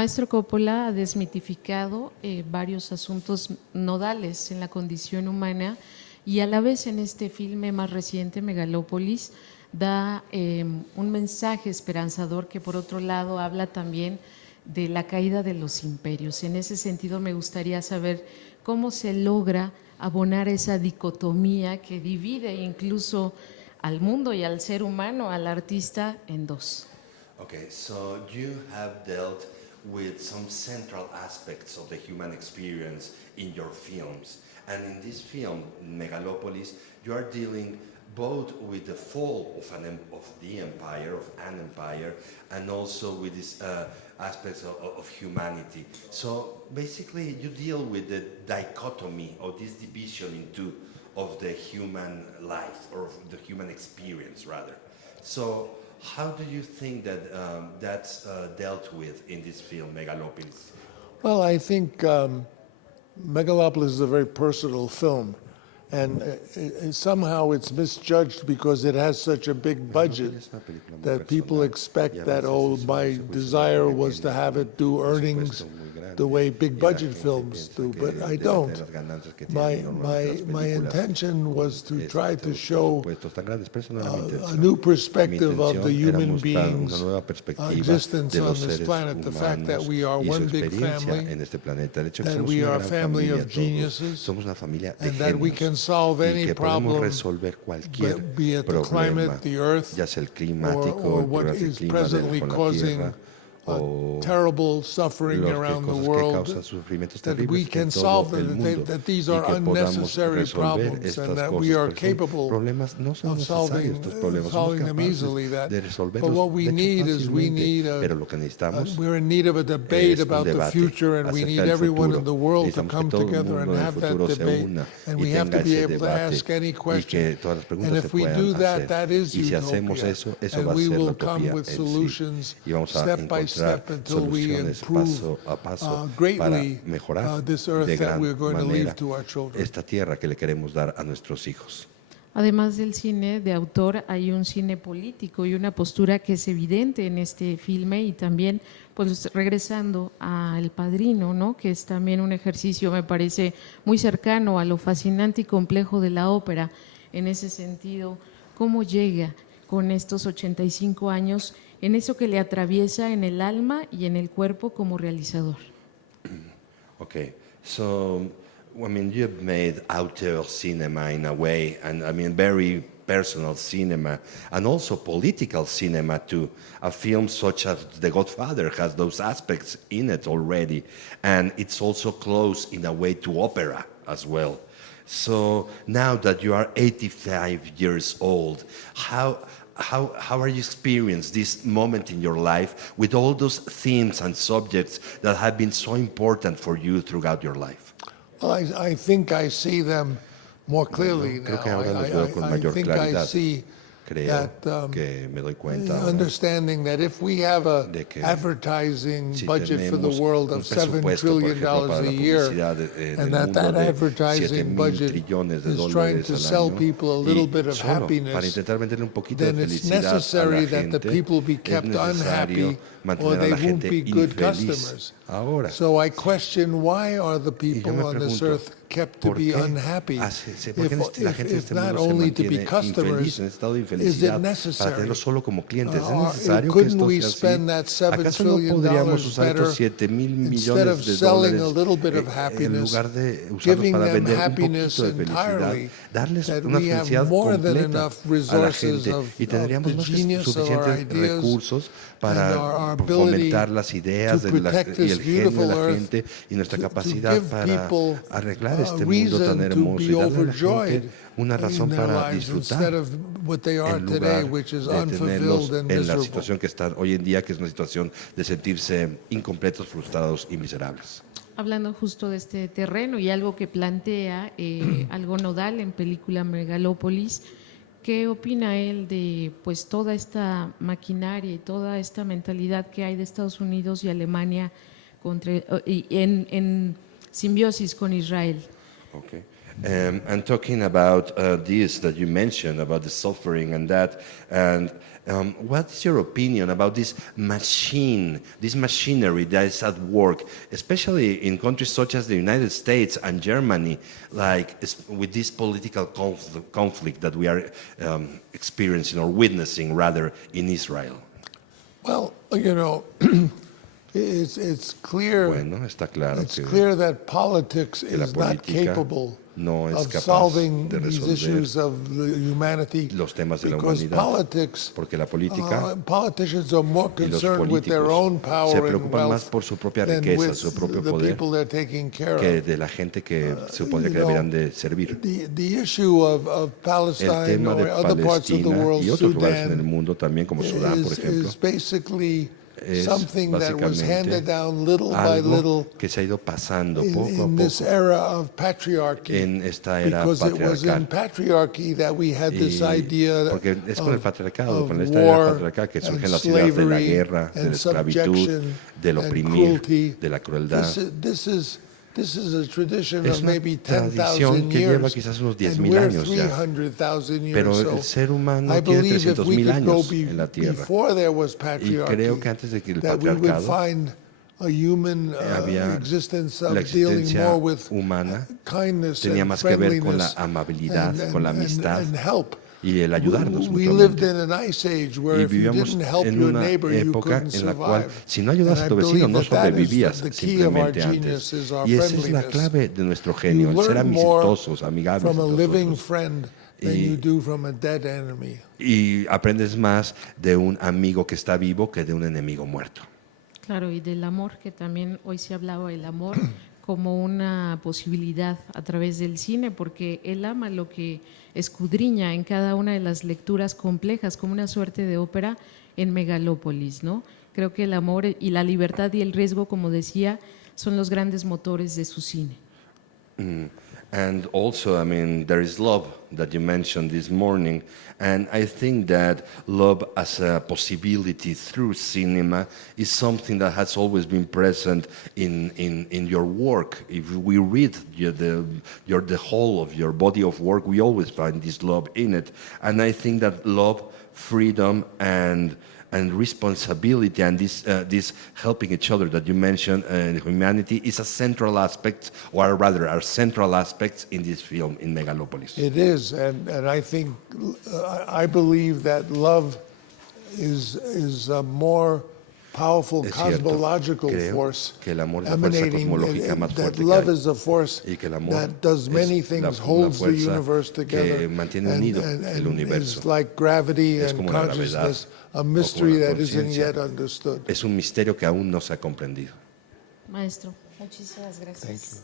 maestro Coppola ha desmitificado varios asuntos nodales en la condición humana y a la vez en este filme más reciente, Megalópolis, da un mensaje esperanzador que por otro lado habla también de la caída de los imperios. En ese sentido me gustaría saber cómo se logra abonar esa dicotomía que divide incluso al mundo y al ser humano, al artista, en dos. Okay, so you have dealt with some central aspects of the human experience in your films. And in this film, Megalopolis, you are dealing both with the fall of the empire, of an empire, and also with these aspects of humanity. So basically, you deal with the dichotomy or this division in two of the human life, or the human experience, rather. So how do you think that that's dealt with in this film, Megalopolis? Well, I think Megalopolis is a very personal film, and somehow it's misjudged because it has such a big budget that people expect that, oh, my desire was to have it do earnings the way big budget films do, but I don't. My intention was to try to show a new perspective of the human beings' existence on this planet, the fact that we are one big family, that we are a family of geniuses, and that we can solve any problem, be it the climate, the earth, or what is presently causing terrible suffering around the world, that we can solve them, that these are unnecessary problems, and that we are capable of solving them easily. But what we need is we're in need of a debate about the future, and we need everyone in the world to come together and have that debate, and we have to be able to ask any question. And if we do that, that is utopia, and we will come with solutions step by step until we improve greatly this earth that we're going to leave to our children. Esta tierra que le queremos dar a nuestros hijos. Además del cine de autor, hay un cine político y una postura que es evidente en este filme, y también, pues regresando a El Padrino, ¿no?, que es también un ejercicio, me parece, muy cercano a lo fascinante y complejo de la ópera. En ese sentido, ¿cómo llega con estos 85 años en eso que le atraviesa en el alma y en el cuerpo como realizador? Okay, so I mean, you've made auteur cinema in a way, and I mean very personal cinema, and also political cinema too. A film such as The Godfather has those aspects in it already, and it's also close in a way to opera as well. So now that you are 85 years old, how are you experiencing this moment in your life with all those themes and subjects that have been so important for you throughout your life? Well, I think I see them more clearly now. I think I see that understanding that if we have an advertising budget for the world of $7 trillion a year, and that advertising budget is trying to sell people a little bit of happiness, then it's necessary that the people be kept unhappy or they won't be good customers. So I question, why are the people on this earth kept to be unhappy? If not only to be customers, is it necessary? Couldn't we spend that $7 trillion better, instead of selling a little bit of happiness, giving them happiness entirely, that we have more than enough resources of the genius of our ideas and our ability to protect this beautiful earth, to give people a reason to be overjoyed in their lives, instead of what they are today, which is unfulfilled and en la miserable. situación que están hoy en día, que es una situación de sentirse incompletos, frustrados y miserables. Hablando justo de este terreno y algo que plantea, algo nodal en película Megalópolis, ¿qué opina él de pues toda esta maquinaria y toda esta mentalidad que hay de Estados Unidos y Alemania en simbiosis con Israel? Okay. And talking about this that you mentioned about the suffering and that, and what's your opinion about this machinery that is at work, especially in countries such as the United States and Germany, like with this political conflict that we are experiencing or witnessing rather in Israel? Well, it's clear. Bueno, está claro It's que clear that politics la is not política capable no es of capaz solving de these resolver issues of the humanity, los temas de la because humanidad, politics, porque la política politicians are more y los concerned with their políticos own se power and preocupan más wealth por su propia than riqueza, with su propio the poder, people they're taking care que of. de la gente que se supondría que deberían de servir. The issue of El Palestine tema de or other parts of the Palestina world, y otros lugares en el Sudan, mundo también, como Sudán, por ejemplo, is basically es something that was handed básicamente down little by algo little que se ha ido pasando poco a in this poco era of patriarchy, en esta era because it was in patriarcal. patriarchy that we had this idea Porque es con el of patriarcado, con esta era war patriarcal que surgen and las ideas de la slavery guerra, de and la esclavitud, subjection del and oprimir, cruelty. de la crueldad. This is a tradition Es of una maybe tradición 10,000 que lleva years, quizás unos and 10,000 we're años ya. 300,000 Pero years. el ser humano I tiene believe if we 300,000 could go años en la Tierra. before there was Y patriarchy, creo que antes de que el that we would patriarcado find a human había existence la of dealing existencia more with humana kindness tenía and más que ver con la friendliness amabilidad, con la amistad and help. y el ayudarnos We lived mutuamente. in an ice age where Y if you vivíamos didn't help en your una neighbor, you época couldn't en la cual survive. si no ayudas And a I tu vecino believe no that that is sobrevivías the key of our simplemente genius, antes. is our Y esa es la friendliness. clave de nuestro genio, el You ser learn more amistosos, amigables from a entre living nosotros. friend than you do from a dead enemy. Y aprendes más de un amigo que está vivo que de un enemigo muerto. Claro, y del amor, que también hoy se hablaba del amor como una posibilidad a través del cine, porque él ama lo que escudriña en cada una de las lecturas complejas, como una suerte de ópera en Megalópolis, ¿no? Creo que el amor y la libertad y el riesgo, como decía, son los grandes motores de su cine. And also, I mean, there is love that you mentioned this morning. And I think that love as a possibility through cinema is something that has always been present in your work. If we read the whole of your body of work, we always find this love in it. And I think that love, freedom, and responsibility and this helping each other that you mentioned, humanity is a central aspect, or rather are central aspects in this film, in Megalópolis. It is, and I think, I believe that love is a more powerful Es cierto, cosmological creo force que el amor es la fuerza emanating, cosmológica más that fuerte que love hay. is a force Y que el amor that does many es things, la holds the fuerza universe together, que mantiene unido el universo. is like gravity Es and como la gravedad consciousness, a o como mystery la that isn't conciencia. yet understood. Es un misterio que aún no se ha comprendido. Maestro, muchísimas gracias. Thank you.